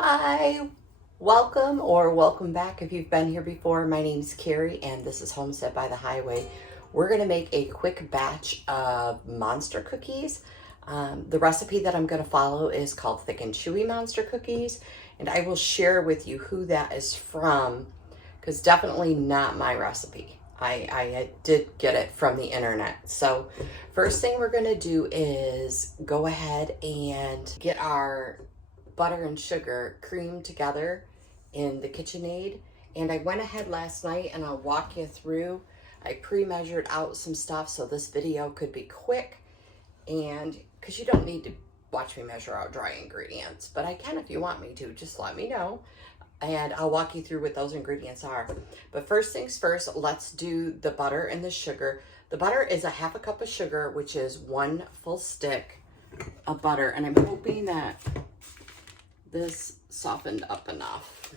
Hi, welcome or welcome back if you've been here before. My name's Carrie and this is Homestead by the Highway. We're going to make a quick batch of monster cookies. The recipe that I'm going to follow is called Thick and Chewy Monster Cookies, and I will share with you who that is from because definitely not my recipe. I did get it from the internet. So first thing we're going to do is go ahead and get our butter and sugar creamed together in the KitchenAid. And I went ahead last night and I'll walk you through. I pre-measured out some stuff so this video could be quick, and because you don't need to watch me measure out dry ingredients, but I can if you want me to, just let me know and I'll walk you through what those ingredients are. But first things first, let's do the butter and the sugar. The butter is a half a cup of sugar, which is 1 full stick of butter, and I'm hoping that this softened up enough.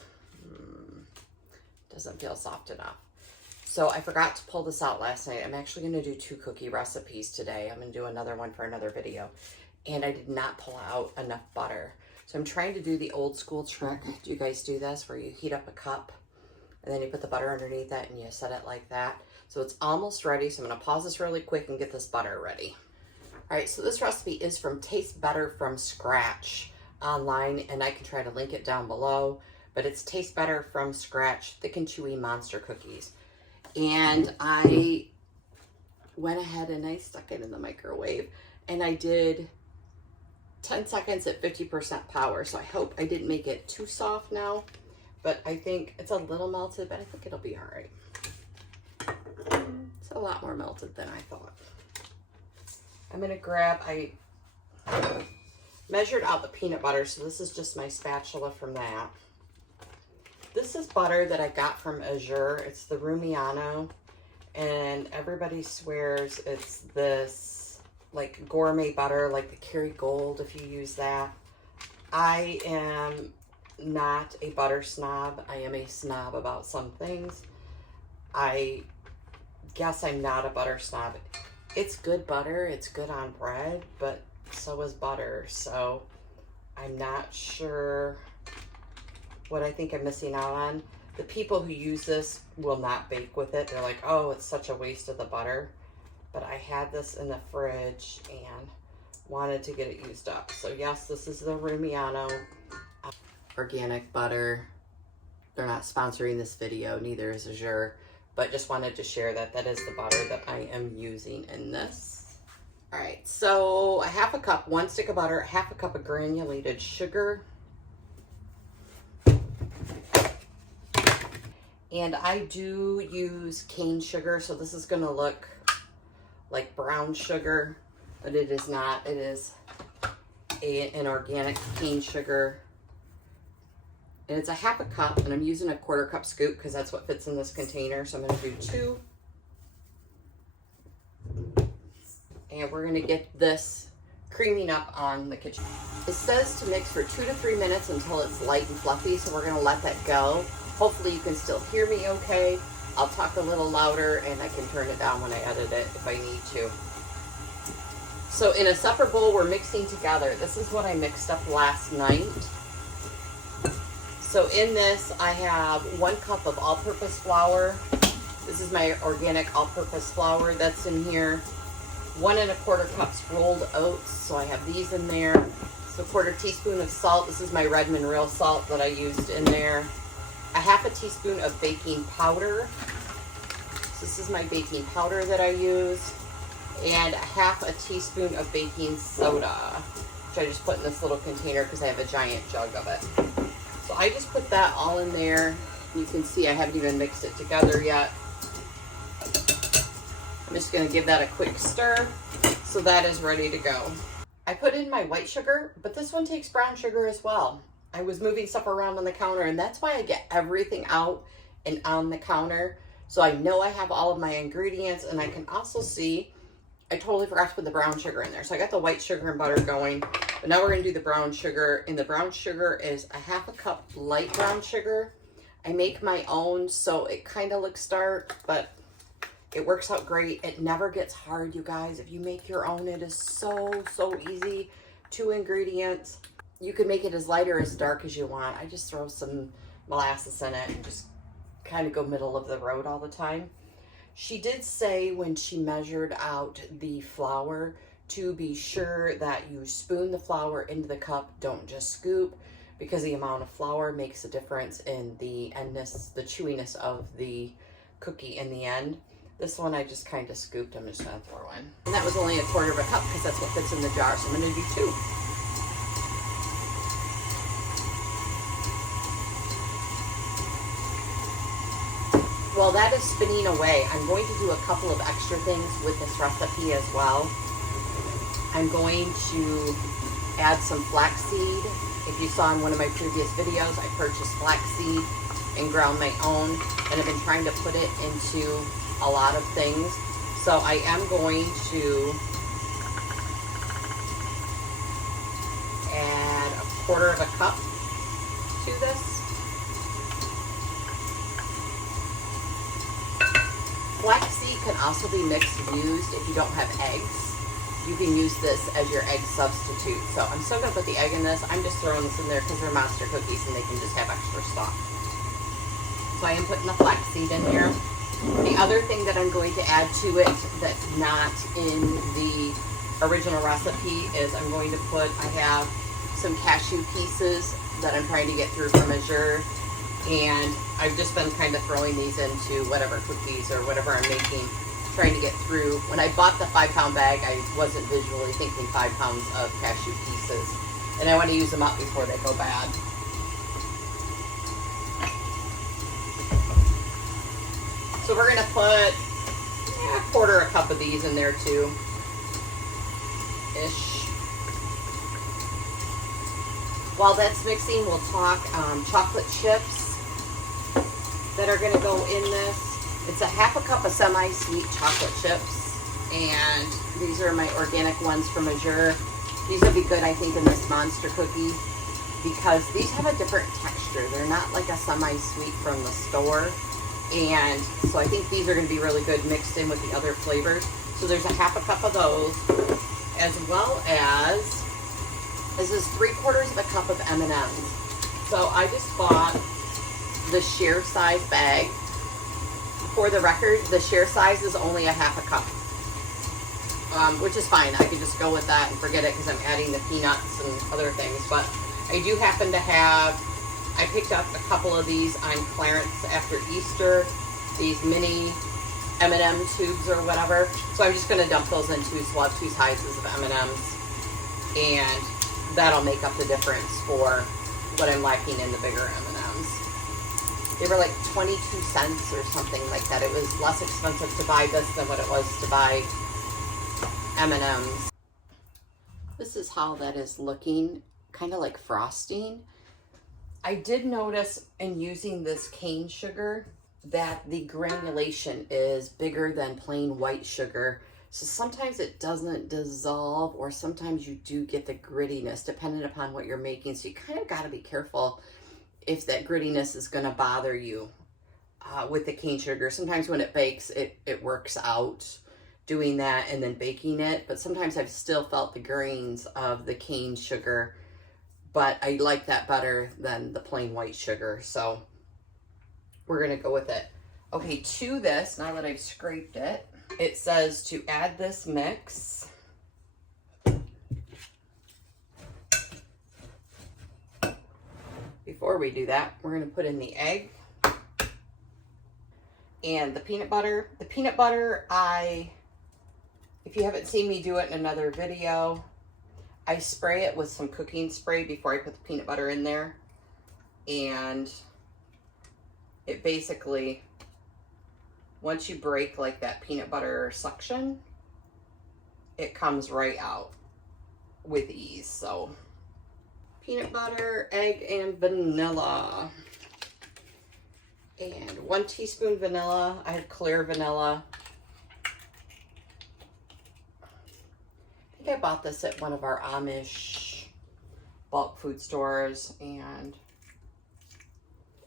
Doesn't feel soft enough. So I forgot to pull this out last night. I'm actually going to do 2 cookie recipes today. I'm going to do another one for another video. And I did not pull out enough butter. So I'm trying to do the old school trick. Do you guys do this where you heat up a cup and then you put the butter underneath it and you set it like that? So it's almost ready. So I'm going to pause this really quick and get this butter ready. All right, so this recipe is from Taste Better from Scratch online, and I can try to link it down below, but it's Taste Better from Scratch Thick and Chewy Monster Cookies. And I went ahead and I stuck it in the microwave and I did 10 seconds at 50% power. So I hope I didn't make it too soft now, but I think it's a little melted, but I think it'll be all right. It's a lot more melted than I thought. I'm gonna grab, I measured out the peanut butter, so this is just my spatula from that. This is butter that I got from AZURE. It's the Rumiano, and everybody swears it's this like gourmet butter, like the Kerrygold if you use that. I am not a butter snob. I am a snob about some things. I guess I'm not a butter snob. It's good butter, it's good on bread, but so is butter, so I'm not sure what I think I'm missing out on. The people who use this will not bake with it. They're like, oh, it's such a waste of the butter. But I had this in the fridge and wanted to get it used up. So yes, this is the Rumiano organic butter. They're not sponsoring this video, neither is AZURE, but just wanted to share that that is the butter that I am using in this. All right, so a half a cup, 1 stick of butter, half a cup of granulated sugar. And I do use cane sugar, so this is gonna look like brown sugar, but it is not. It is an organic cane sugar. And it's a half a cup, and I'm using a 1/4 cup scoop because that's what fits in this container. So I'm gonna do 2. And we're gonna get this creaming up on the kitchen. It says to mix for 2 to 3 minutes until it's light and fluffy, so we're gonna let that go. Hopefully you can still hear me okay. I'll talk a little louder and I can turn it down when I edit it if I need to. So in a separate bowl, we're mixing together. This is what I mixed up last night. So in this, I have 1 cup of all-purpose flour. This is my organic all-purpose flour that's in here. 1 1/4 cups rolled oats, so I have these in there. So 1/4 teaspoon of salt. This is my Redmond real salt that I used in there. A half a teaspoon of baking powder. So this is my baking powder that I use. And a half a teaspoon of baking soda, which I just put in this little container because I have a giant jug of it. So I just put that all in there. You can see I haven't even mixed it together yet. I'm just going to give that a quick stir, so that is ready to go. I put in my white sugar, but this one takes brown sugar as well. I was moving stuff around on the counter, and that's why I get everything out and on the counter. So I know I have all of my ingredients, and I can also see, I totally forgot to put the brown sugar in there. So I got the white sugar and butter going, but now we're going to do the brown sugar. And the brown sugar is a half a cup light brown sugar. I make my own, so it kind of looks dark, but it works out great. It never gets hard, you guys. If you make your own, it is so easy. 2 ingredients. You can make it as light or as dark as you want. I just throw some molasses in it and just kind of go middle of the road all the time. She did say when she measured out the flour to be sure that you spoon the flour into the cup, don't just scoop, because the amount of flour makes a difference in the endness, the chewiness of the cookie in the end. This one I just kind of scooped. I'm just gonna throw in. And that was only a quarter of a cup because that's what fits in the jar, so I'm gonna do 2. While that is spinning away, I'm going to do a couple of extra things with this recipe as well. I'm going to add some flaxseed. If you saw in one of my previous videos, I purchased flaxseed and ground my own, and I've been trying to put it into a lot of things. So I am going to add a quarter of a cup to this. Flaxseed can also be mixed and used if you don't have eggs. You can use this as your egg substitute. So I'm still gonna put the egg in this. I'm just throwing this in there because they're monster cookies and they can just have extra stuff. So I am putting the flaxseed in here. The other thing that I'm going to add to it that's not in the original recipe is I'm going to put, I have some cashew pieces that I'm trying to get through from AZURE. And I've just been kind of throwing these into whatever cookies or whatever I'm making, trying to get through. When I bought the 5-pound bag, I wasn't visually thinking 5 pounds of cashew pieces. And I want to use them up before they go bad. So we're going to put a quarter a cup of these in there too. Ish. While that's mixing, we'll talk chocolate chips that are going to go in this. It's a half a cup of semi-sweet chocolate chips, and these are my organic ones from AZURE. These would be good, I think, in this monster cookie because these have a different texture. They're not like a semi-sweet from the store, and so I think these are going to be really good mixed in with the other flavors. So there's a half a cup of those, as well as this is 3/4 of a cup of M&ms. So I just bought the share size bag. For the record, the share size is only a half a cup, which is fine. I could just go with that and forget it because I'm adding the peanuts and other things. But I do happen to have, I picked up a couple of these on clearance after Easter, these mini M&M tubes or whatever. So I'm just going to dump those in too, so I'll have 2 sizes of M&Ms, and that'll make up the difference for what I'm lacking in the bigger M&Ms. They were like 22 cents or something like that. It was less expensive to buy this than what it was to buy M&Ms. This is how that is looking, kind of like frosting. I did notice in using this cane sugar that the granulation is bigger than plain white sugar. So sometimes it doesn't dissolve, or sometimes you do get the grittiness depending upon what you're making. So you kind of got to be careful if that grittiness is going to bother you with the cane sugar. Sometimes when it bakes, it works out doing that and then baking it. But sometimes I've still felt the grains of the cane sugar, but I like that better than the plain white sugar. So we're going to go with it. Okay, to this, now that I've scraped it, it says to add this mix. Before we do that, we're going to put in the egg and the peanut butter. The peanut butter, if you haven't seen me do it in another video, I spray it with some cooking spray before I put the peanut butter in there. And it basically, once you break like that peanut butter suction, it comes right out with ease. So peanut butter, egg, and vanilla. And 1 teaspoon vanilla. I have clear vanilla. I think I bought this at one of our Amish bulk food stores. And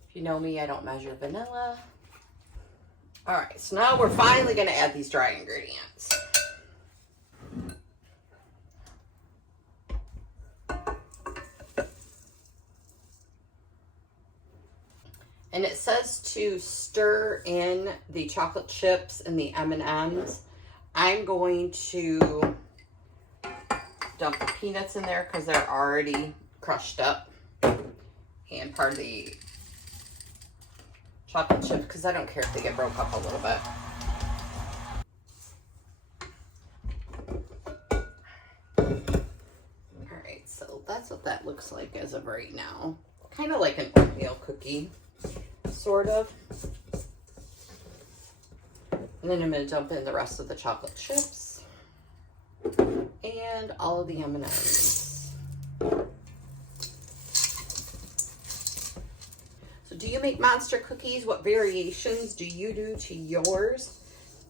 if you know me, I don't measure vanilla. All right, so now we're finally going to add these dry ingredients. And it says to stir in the chocolate chips and the M&Ms. I'm going to dump the peanuts in there because they're already crushed up, and part of the chocolate chips because I don't care if they get broke up a little bit. All right, so that's what that looks like as of right now. Kind of like an oatmeal cookie, sort of. And then I'm going to dump in the rest of the chocolate chips and all of the M&Ms. So do you make monster cookies? What variations do you do to yours?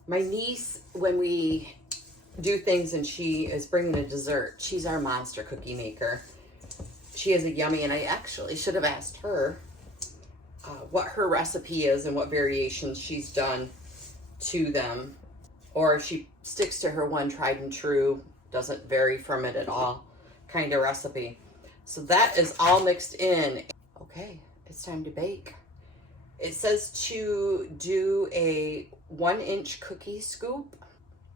My niece, when we do things and she is bringing a dessert, she's our monster cookie maker. She is a yummy, and I actually should have asked her what her recipe is and what variations she's done to them, or if she sticks to her one tried and true, doesn't vary from it at all kind of recipe. So that is all mixed in. Okay, it's time to bake. It says to do a 1-inch cookie scoop.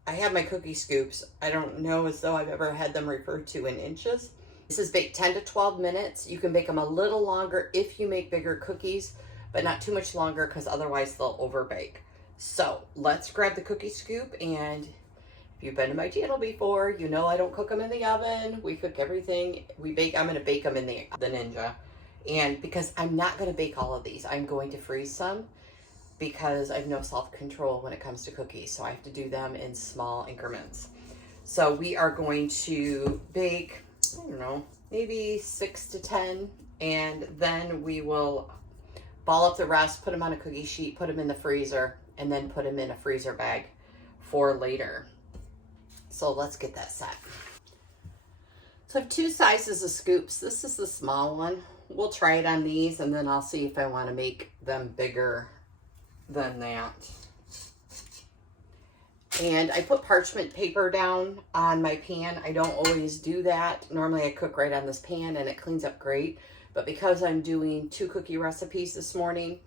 I have my cookie scoops. I don't know as though I've ever had them referred to in inches. This is bake 10 to 12 minutes. You can bake them a little longer if you make bigger cookies, but not too much longer because otherwise they'll overbake. So let's grab the cookie scoop, and if you've been to my channel before, you know I don't cook them in the oven. We cook everything. We bake. I'm going to bake them in the Ninja. And because I'm not going to bake all of these, I'm going to freeze some because I have no self-control when it comes to cookies. So I have to do them in small increments. So we are going to bake, I don't know, maybe 6 to 10. And then we will ball up the rest, put them on a cookie sheet, put them in the freezer, and then put them in a freezer bag for later. So let's get that set. So I have 2 sizes of scoops. This is the small one. We'll try it on these, and then I'll see if I want to make them bigger than that. And I put parchment paper down on my pan. I don't always do that. Normally I cook right on this pan and it cleans up great. But because I'm doing 2 cookie recipes this morning,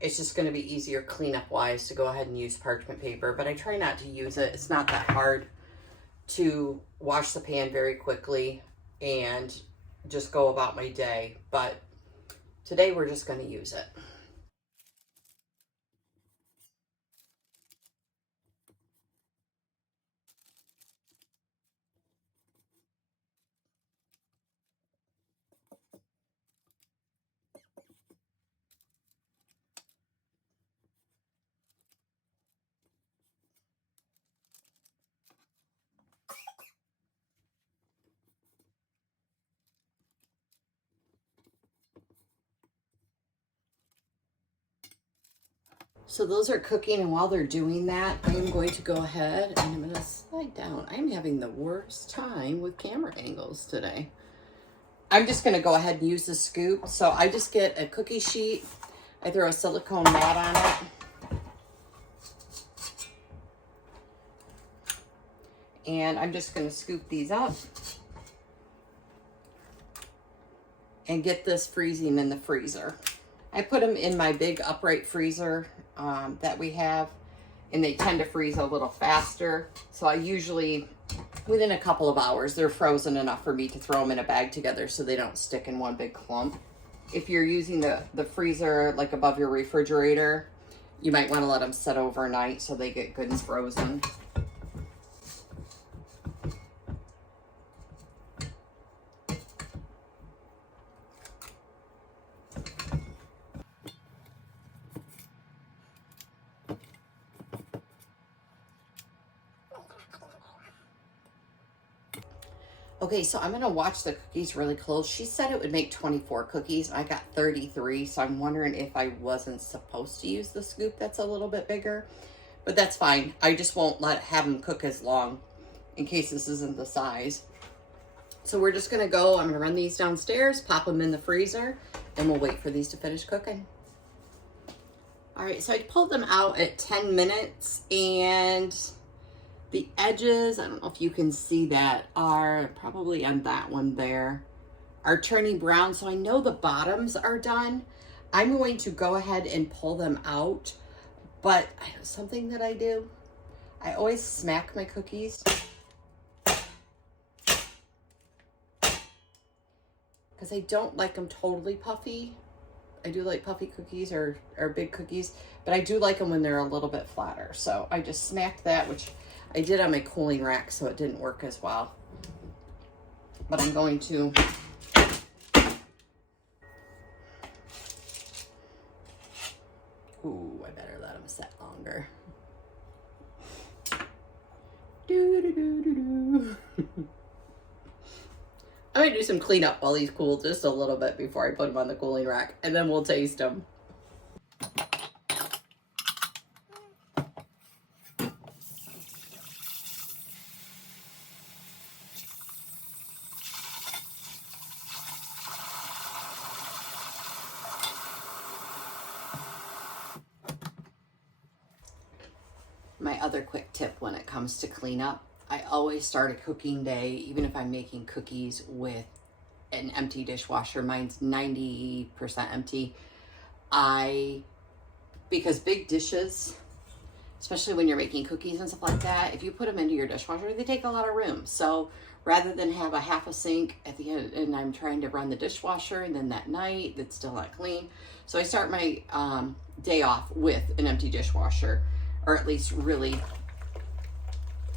it's just going to be easier cleanup wise to go ahead and use parchment paper. But I try not to use it. It's not that hard to wash the pan very quickly and just go about my day. But today we're just going to use it. So those are cooking, and while they're doing that, I am going to go ahead and I'm going to slide down. I'm having the worst time with camera angles today. I'm just going to go ahead and use the scoop. So I just get a cookie sheet. I throw a silicone mat on it. And I'm just going to scoop these up and get this freezing in the freezer. I put them in my big upright freezer that we have, and they tend to freeze a little faster. So I usually, within a couple of hours, they're frozen enough for me to throw them in a bag together so they don't stick in one big clump. If you're using the freezer like above your refrigerator, you might want to let them set overnight so they get good and frozen. Okay, so I'm going to watch the cookies really close. She said it would make 24 cookies. I got 33, so I'm wondering if I wasn't supposed to use the scoop that's a little bit bigger. But that's fine. I just won't have them cook as long in case this isn't the size. So we're just going to go, I'm going to run these downstairs, pop them in the freezer, and we'll wait for these to finish cooking. All right, so I pulled them out at 10 minutes, and the edges, I don't know if you can see that, are probably on that one there, are turning brown. So I know the bottoms are done. I'm going to go ahead and pull them out, but something that I do, I always smack my cookies because I don't like them totally puffy. I do like puffy cookies or big cookies, but I do like them when they're a little bit flatter. So I just smacked that, which I did on my cooling rack, so it didn't work as well. But I'm going to ooh, I better let them set longer. I'm gonna do some cleanup while these cool just a little bit before I put them on the cooling rack, and then we'll taste them. My other quick tip when it comes to cleanup, I always start a cooking day, even if I'm making cookies, with an empty dishwasher. Mine's 90% empty. Because big dishes, especially when you're making cookies and stuff like that, if you put them into your dishwasher, they take a lot of room. So rather than have a half a sink at the end and I'm trying to run the dishwasher and then that night it's still not clean. So I start my day off with an empty dishwasher, or at least really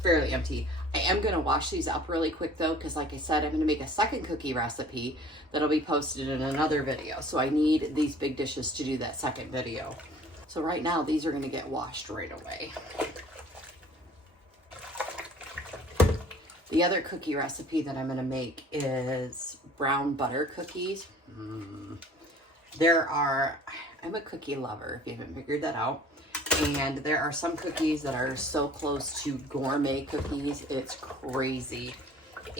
fairly empty. I am going to wash these up really quick though, because like I said, I'm going to make a second cookie recipe that'll be posted in another video. So I need these big dishes to do that second video. So right now, these are going to get washed right away. The other cookie recipe that I'm going to make is brown butter cookies. I'm a cookie lover, if you haven't figured that out. And there are some cookies that are so close to gourmet cookies, it's crazy.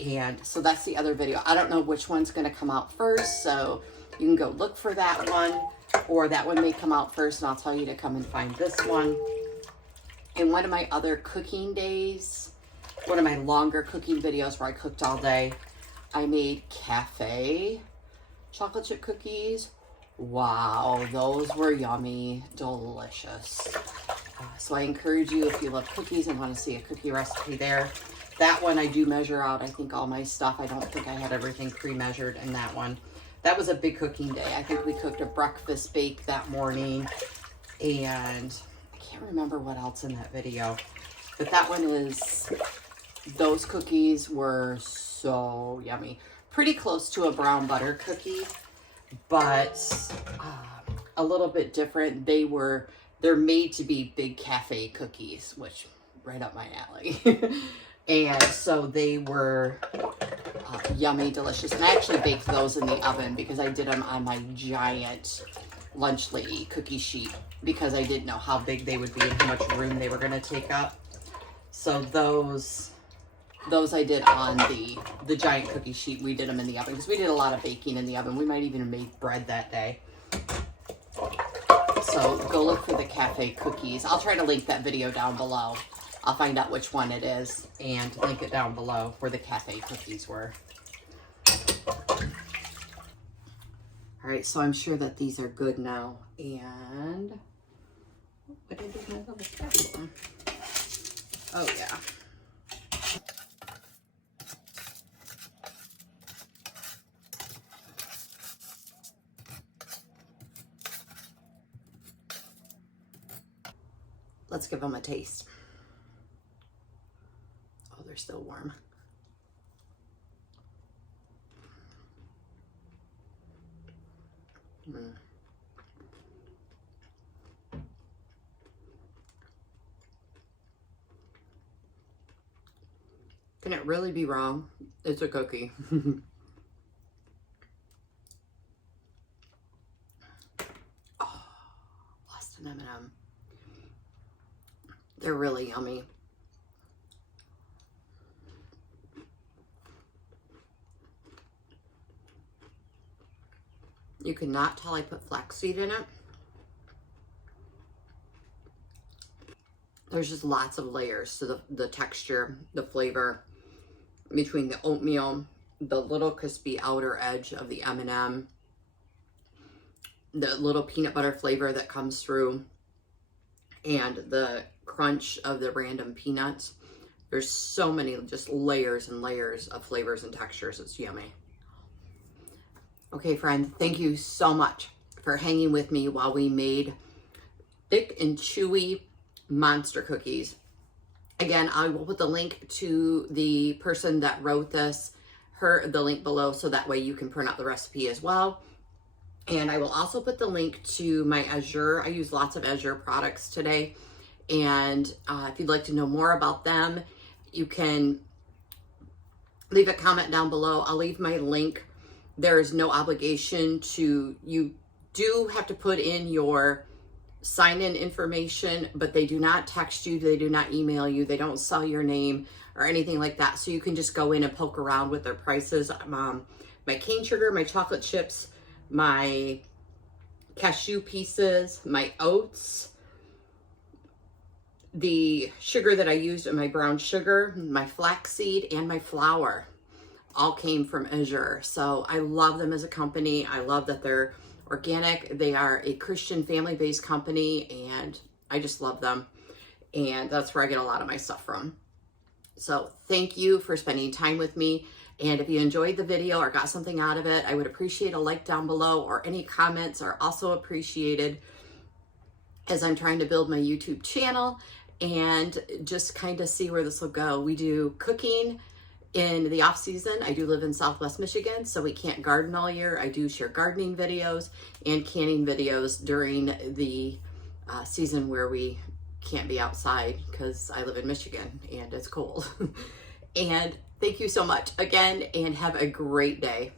And so that's the other video. I don't know which one's going to come out first, so you can go look for that one, or that one may come out first and I'll tell you to come and find this one. In one of my other cooking days, one of my longer cooking videos where I cooked all day, I made cafe chocolate chip cookies. Wow, those were yummy, delicious. So I encourage you, if you love cookies and want to see a cookie recipe there. That one I do measure out, I think, all my stuff. I don't think I had everything pre-measured in that one. That was a big cooking day. I think we cooked a breakfast bake that morning, and I can't remember what else in that video. But that one is, those cookies were so yummy. Pretty close to a brown butter cookie, but a little bit different. They're made to be big cafe cookies, which right up my alley. And so they were yummy, delicious. And I actually baked those in the oven because I did them on my giant lunch lady cookie sheet because I didn't know how big they would be and how much room they were going to take up. So those I did on the giant cookie sheet. We did them in the oven because we did a lot of baking in the oven. We might even have made bread that day. So go look for the cafe cookies. I'll try to link that video down below. I'll find out which one it is and link it down below where the cafe cookies were. All right, so I'm sure that these are good now. And what did I do with my little spatula? Oh yeah. Let's give them a taste. Oh, they're still warm. Can it really be wrong? It's a cookie. Oh, lost an M&M. They're really yummy. You cannot tell I put flaxseed in it. There's just lots of layers to the texture, the flavor between the oatmeal, the little crispy outer edge of the M&M, the little peanut butter flavor that comes through and the crunch of the random peanuts. There's so many just layers and layers of flavors and textures. It's yummy. Okay, friend, thank you so much for hanging with me while we made thick and chewy monster cookies. Again, I will put the link to the person that wrote this, the link below, so that way you can print out the recipe as well. And I will also put the link to my AZURE. I use lots of AZURE products today. And if you'd like to know more about them, you can leave a comment down below. I'll leave my link. There is no obligation to, you do have to put in your sign-in information, but they do not text you, they do not email you, they don't sell your name or anything like that. So you can just go in and poke around with their prices. My cane sugar, my chocolate chips, my cashew pieces, my oats, the sugar that I used in my brown sugar, my flaxseed, and my flour all came from AZURE. So I love them as a company. I love that they're organic. They are a Christian family-based company, and I just love them. And that's where I get a lot of my stuff from. So thank you for spending time with me. And if you enjoyed the video or got something out of it, I would appreciate a like down below, or any comments are also appreciated, as I'm trying to build my YouTube channel and just kind of see where this will go. We do cooking in the off season. I do live in Southwest Michigan, so we can't garden all year. I do share gardening videos and canning videos during the season where we can't be outside, because I live in Michigan and it's cold. And thank you so much again, and have a great day.